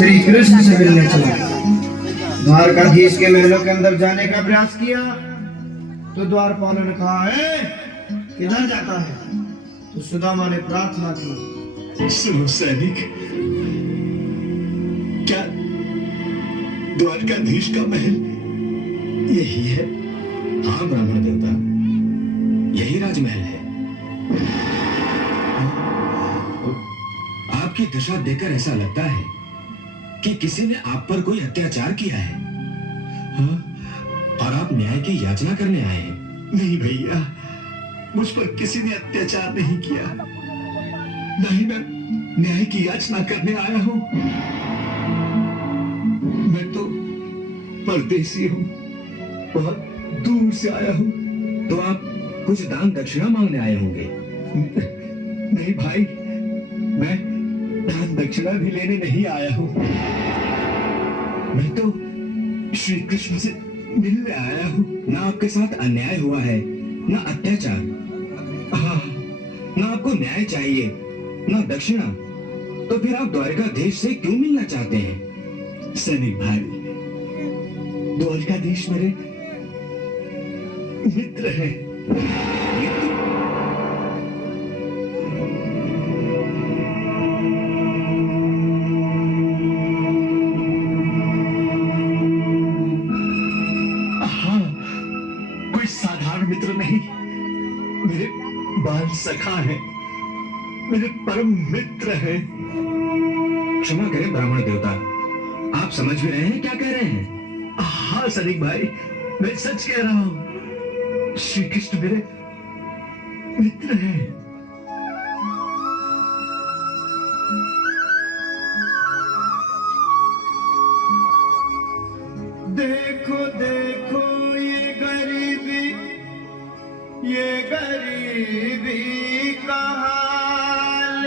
श्री कृष्ण से मिलने चला। द्वारकाधीश के महलों के अंदर जाने का प्रयास किया तो द्वारपालों ने कहा है किधर जाता है। तो सुदामा ने प्रार्थना की, सुनो सैनिक, क्या द्वारकाधीश का महल यही है? हाँ ब्राह्मण देवता, यही राजमहल है। आपकी दशा देखकर ऐसा लगता है कि किसी ने आप पर कोई अत्याचार किया है। हाँ? और आप न्याय की याचना करने आए हैं। नहीं भैया, मुझ पर किसी ने अत्याचार नहीं किया, नहीं मैं न्याय की याचना करने आया हूं। मैं तो परदेसी हूं, बहुत दूर से आया हूं। तो आप कुछ दान दक्षिणा मांगने आए होंगे। नहीं भाई, मैं दान दक्षिणा भी लेने नहीं आया हूं। मैं तो श्री कृष्ण से मिलने आया हूं। ना आपके साथ अन्याय हुआ है, ना अत्याचार। हाँ, ना आपको न्याय चाहिए, ना दक्षिणा। तो फिर आप द्वारकाधीश से क्यों मिलना चाहते हैं? सैनिक भाई, द्वारकाधीश मेरे मित्र हैं। हाँ, कोई साधारण मित्र नहीं, मेरे बाल सखा हैं, मेरे परम मित्र हैं। क्षमा करें ब्राह्मण देवता, आप समझ भी रहे हैं क्या कह रहे हैं? हाँ सैनिक भाई, मैं सच कह रहा हूं। श्री कृष्ण मेरे मित्र हैं। देखो देखो ये गरीबी का हाल,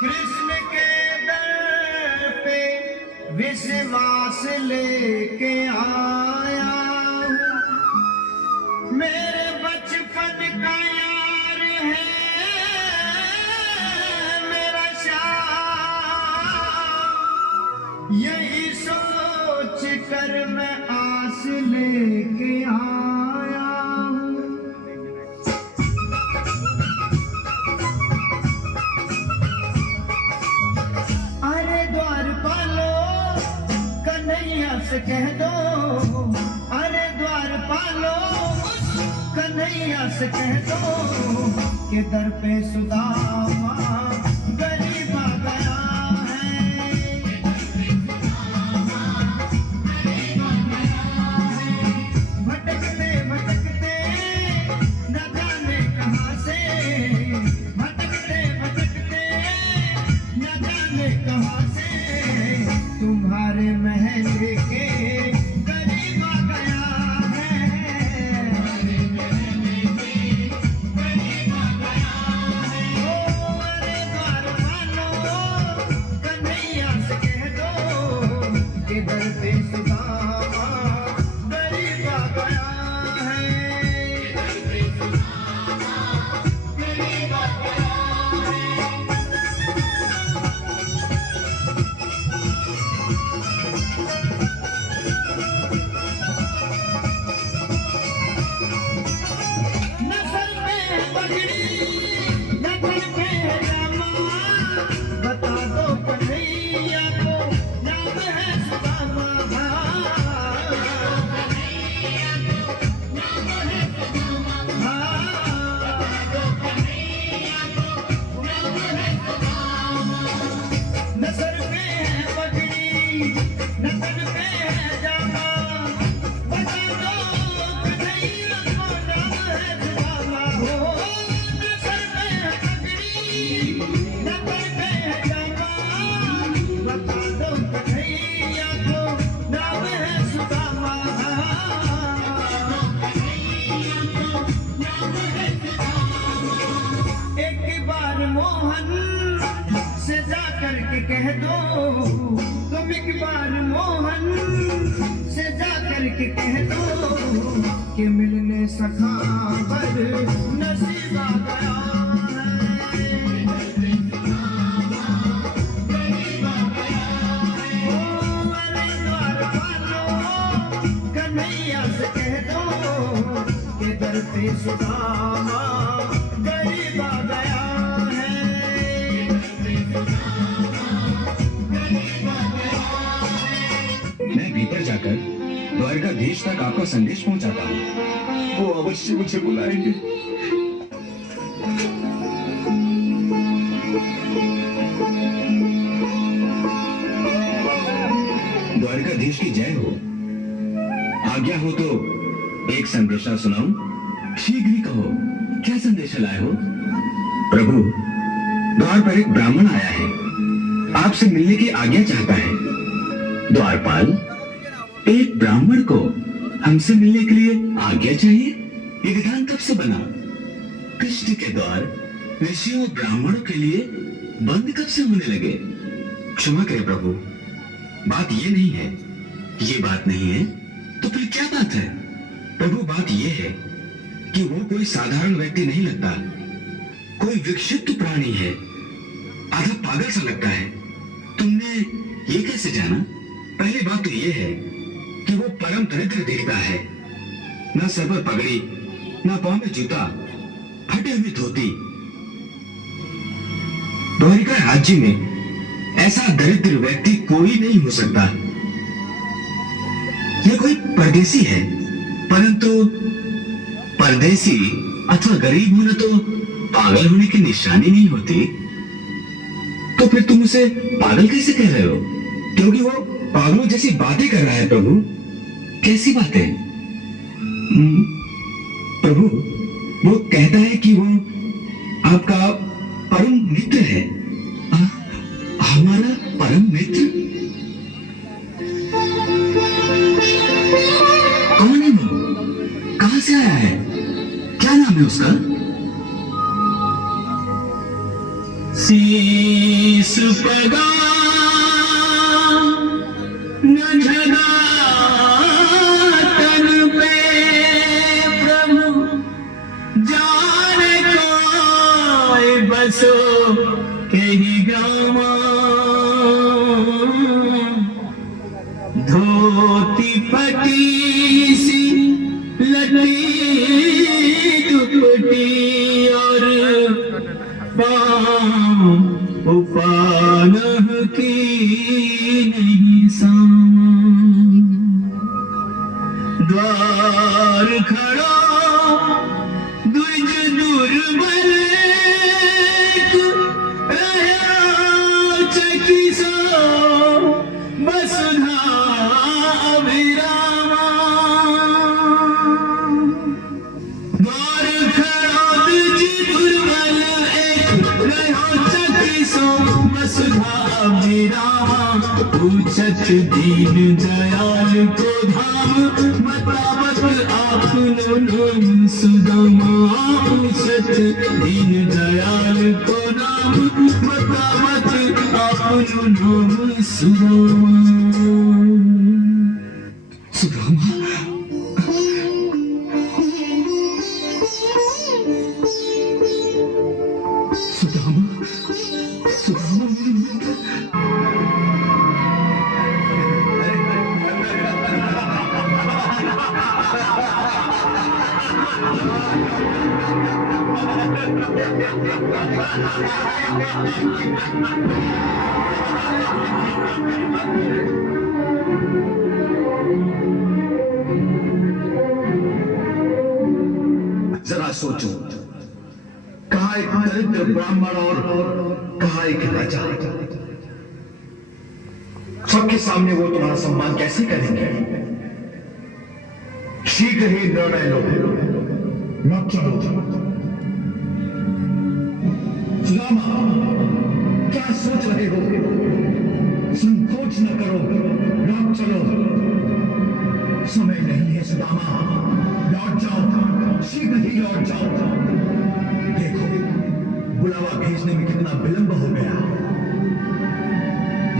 कृष्ण के दर पे विश्वास लेके आया हूं। मेरे बचपन का यार है मेरा श्याम, यही सोच कर मैं आस लेके आया हूं। अरे द्वारपालो कन्हैया से कह दो, अरे द्वारपालो कन्हैया से कह दो कि दर पे सुदामा गरीब आ गया है। भटकते भटकते न जाने कहां से, भटकते भटकते न जाने कहां से तुम्हारे महल के करीब आ गया है। ओ अरे द्वारपालो कन्हैया से कह दो कि दर पे सुदामा गरीब आ गया है। नसर में पगड़ी नखर पे जामा, बता दो कन्हैया को नाम है सुदामा। नसर पे है पगड़ी नखर पे है जामा, बता दो कन्हैया को नाम है सुदामा। हो नसर पे है पगड़ी नखर पे है जामा, बता दो कन्हैया को नाम है सुदामा। एक बार मोहन से जा करके कह दो, तुम एक बार मोहन से जा करके कह दो कि मिलने सखा पर नसीब आ गया है। कहते सुदामा गरीब आ गया है। मैं भीतर जाकर द्वारकाधीश तक आपका संदेश पहुंचाता हूँ। वो अवश्य मुझे बुलाएंगे। द्वारकाधीश की जय हो। आज्ञा हो तो एक संदेशा सुनाऊं? शीघ्र ही कहो, क्या संदेशा लाए हो? प्रभु, द्वार पर एक ब्राह्मण आया है, आपसे मिलने की आज्ञा चाहता है। द्वारपाल, एक ब्राह्मण को हमसे मिलने के लिए आज्ञा चाहिए? ये विधान कब से बना? कृष्ण के द्वार ऋषियों ब्राह्मणों के लिए बंद कब से होने लगे? क्षमा करें प्रभु, बात ये नहीं है। ये बात नहीं है तो फिर क्या बात है? प्रभु, बात ये है कि वो कोई साधारण व्यक्ति नहीं लगता, कोई विक्षिप्त प्राणी है, आधा पागल सा लगता है। तुमने ये कैसे जाना? पहली बात तो ये है कि वो परम दरिद्र दिखता है, ना सर पर पगड़ी, ना पांव में जूता, फटे हुए धोती। द्वारिका राज्य में ऐसा दरिद्र व्यक्ति कोई नहीं हो सकता। यह कोई परदेसी है, परंतु परदेसी अथवा गरीब होना तो पागल होने की निशानी नहीं होती। तो फिर तुम उसे पागल कैसे कह रहे हो? क्योंकि वो पागलों जैसी बातें कर रहा है। प्रभु, कैसी बातें? प्रभु, वो कहता है कि वो आपका परम मित्र है। हमारा परम मित्र? कौन है वो? कहां से आया है? क्या नाम है उसका? शीस पगा न झगा तन पे प्रभु, जाने कोई बसो कही गामा, धोती फटी सी लटी दुपटी और उपानह की नहीं सामान। द्वार खड़ा द्विज दुर्बल चकिसो वसुधा अभिरामा। द्वार खड़ा द्विज दुर्बल रहो चकिसो वसुधा अभिरामा। पूछत दीन दयाल को धाम, बतावत आपनो नाम सुदामा। पूछत दीन दयाल को नाम, बतावत आपनो नाम सुदामा। सुदामा, सुदामा, सुदामा मेरे मित्र। जरा सोचो, कहा एक दरिद्र ब्राह्मण और कहा एक राजा। सबके सामने वो तुम्हारा सम्मान कैसे करेंगे? शीघ्र ही निर्णय लो, लौट चलो। सुदामा, क्या सोच रहे हो? संकोच न करो, लौट चलो। समय नहीं है सुदामा, लौट जाओ, शीघ्र ही लौट जाओ। देखो, बुलावा भेजने में कितना विलंब हो गया।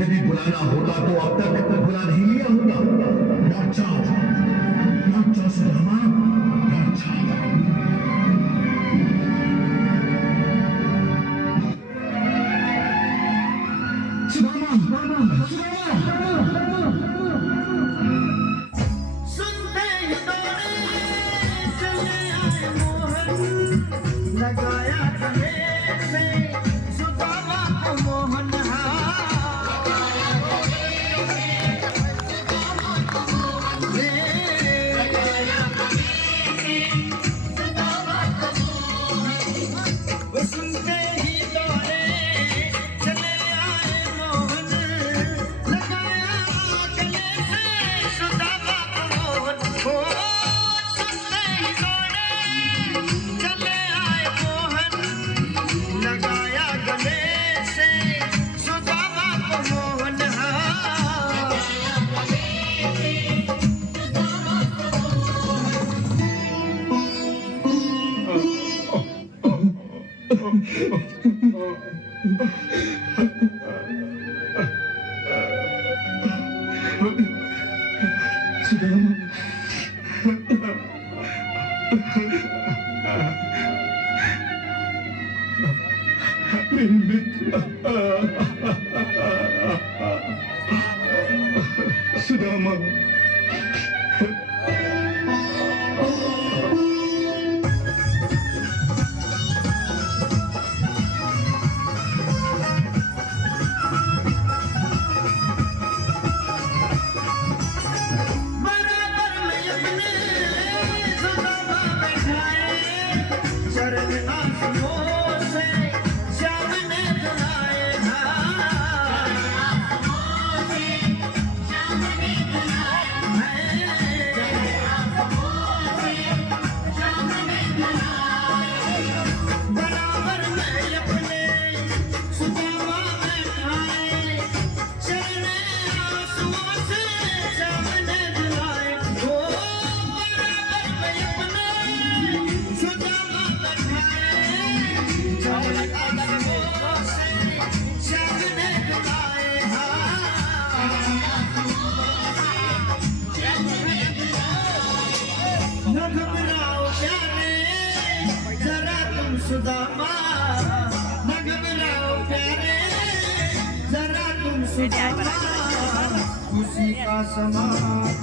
यदि बुलाना होता तो अब तक बुला नहीं लिया होता। लौट जाओ, लौट जाओ सुदामा, लौट जाओ। सुदामा, सुनते ही दौड़े चले आए सुदामा बराबर में अपने सुदामा बैठाए, चरण आंसुओं से श्याम ने धुलाए बराबर में अपने सुदामा बैठाए, चरण आंसुओं से श्याम ने धुलाए। ओ बराबर में अपने सुदामा बैठाए, चरण आंसुओं से श्याम ने धुलाए। न घबराओ प्यारे, जरा तुम सुदामा, न घबराओ प्यारे, जरा तुम सुदामा, खुशी का समा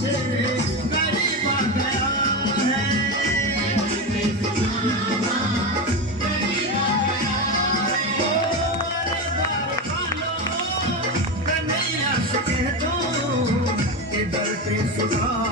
तेरे करीब आ गया है। ओ अरे द्वार वालों, कन्हैया से कह दो कि दर पे सुदामा